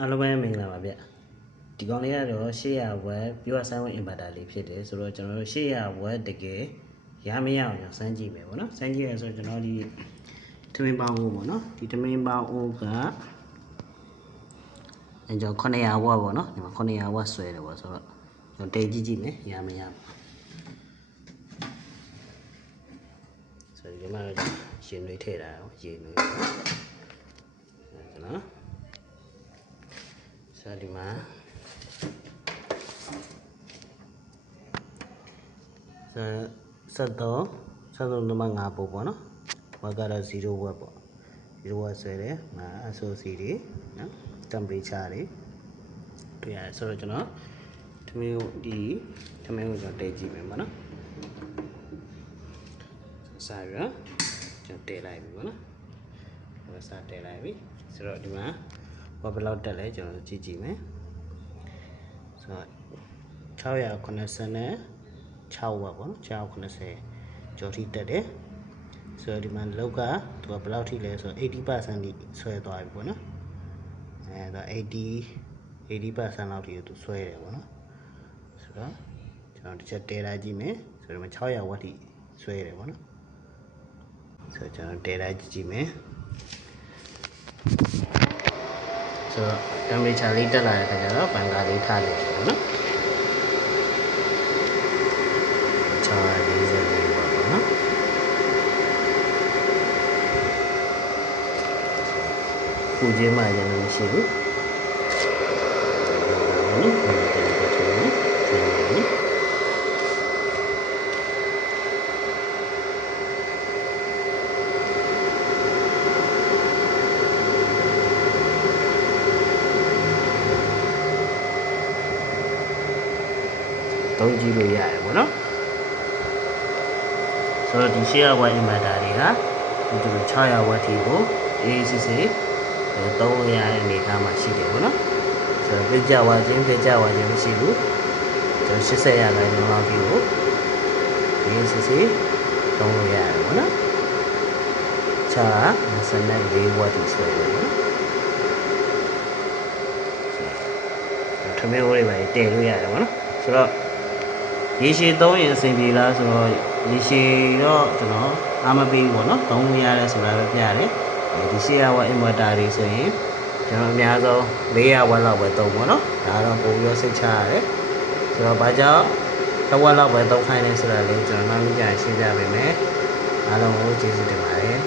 အားလုံးပဲမင်္ဂလာပါဗျဒီကောင်လေးကတော့800ဝက် pure silent inverter လေးဖြစ်တယ်ဆိုတော့ကျွန်တော်တို့800ဝက်တကယ်ရမရအောင်စမ်းကြည့်မယ်ပေါ့နော်စမ်းကြည့်ရဆိုတော့ကျွန်တော်ဒီထမင်းပေါင်းဦးပေါ့နော်ဒီထမင်းပေါင်းဦးကအဲကြောင့်900ဝက်ပေါ့နော်ဒီမှာ900ဝက်ဆွဲတယ်ပေါ့ဆိုတော့ကျွန်တော်တိတ်ကြည့်ကြည့်မယ်ရမရဆိုတော့ဒီမှာတော့ရှင်တွေထည့်တာရောရေတွေကျွန်တော် ဆိုတော့ဒီမှာဆက်တော့ဆက်တော့နံပါတ်5ပို့ပေါ့နော်ဝက်ကတော့0ဝက်ပေါ့0ဝက်ဆွဲတယ်ငါအဆိုစီတွေနော် temperature တွေတွေ့ရတယ်ဆိုတော့ကျွန်တော်ထမင်းကိုဒီထမင်းကိုကျွန်တော်တည်ကြည့်မယ်ပေါ့နော်စာရကျွန်တော်တည်လိုက်ပြီပေါ့နော်ဟိုစာတည်လိုက်ပြီဆိုတော့ဒီမှာ ဘာဘယ်လောက်တက်လဲကျွန်တော်ကြည့်ကြည့်မယ်ဆိုတော့690နဲ့6ဝက်ပေါ့နော်690ကျော်ထိတက်တယ်ဆိုတော့ဒီမှာလောက်ကသူကဘယ်လောက်ထိလဲဆိုတော့80%ထိဆွဲသွားပြီပေါ့နော်အဲဒါ80 80%လောက်ထိကိုသူဆွဲတယ်ပေါ့နော်ဆိုတော့ကျွန်တော်တစ်ချက်တဲလိုက်ကြည့်မယ်ဆိုတော့600ဝက်ထိဆွဲတယ်ပေါ့နော်ဆိုတော့ကျွန်တော်တဲလိုက်ကြည့်ကြည့်မယ် ဆိုတော့ temperature လေးတက်လာတဲ့ခါကျတော့ဘန်ကာလေးထားလိုက်တယ်နော်644ဝက်ပေါ့နော်ပူခြင်းမှยังမရှိဘူးနော်ဘယ်လိုတက်လဲဆိုတော့ဒီလို သုံးကြည့်လို့ရတယ်ပေါ့နော်ဆိုတော့ဒီ800ဝက် inverter တွေကဒီလို600ဝက်ထိကိုအေးစစ်စစ်သုံးလို့ရတဲ့အနေအထားမှာရှိတယ်ပေါ့နော်ဆိုတော့ပြကြဝါခြင်းပြကြဝါခြင်းမရှိဘူးကျွန်တော်80ရာခိုင်နှုန်းလောက်ဒီကိုအေးစစ်စစ်သုံးလို့ရတယ်ပေါ့နော်ချာ24ဝက်ထိဆွဲတယ်ပေါ့နော်ထမင်းဝလေးပဲတည်လို့ရတယ်ပေါ့နော်ဆိုတော့ ရေရှည်သုံးရင်အဆင်ပြေလားဆိုတော့ရေရှည်တော့ကျွန်တော်အားမပေးဘူးပေါ့နော်သုံးလို့ရတယ်ဆိုတာပဲပြရတယ်ဒီရှေ့ရဝက် inverter တွေဆိုရင်ကျွန်တော်အများဆုံး400ဝက်လောက်ပဲသုံးပေါ့နော်ဒါတော့ပိုပြီးတော့စိတ်ချရတယ်ဆိုတော့ဘာကြောင့်တစ်ဝက်လောက်ပဲသုံးခိုင်းနေဆိုတာလေးကျွန်တော်နောက်နေ့ပြန်ရှင်းပြပေးမယ်အားလုံးကိုကျေးဇူးတင်ပါတယ်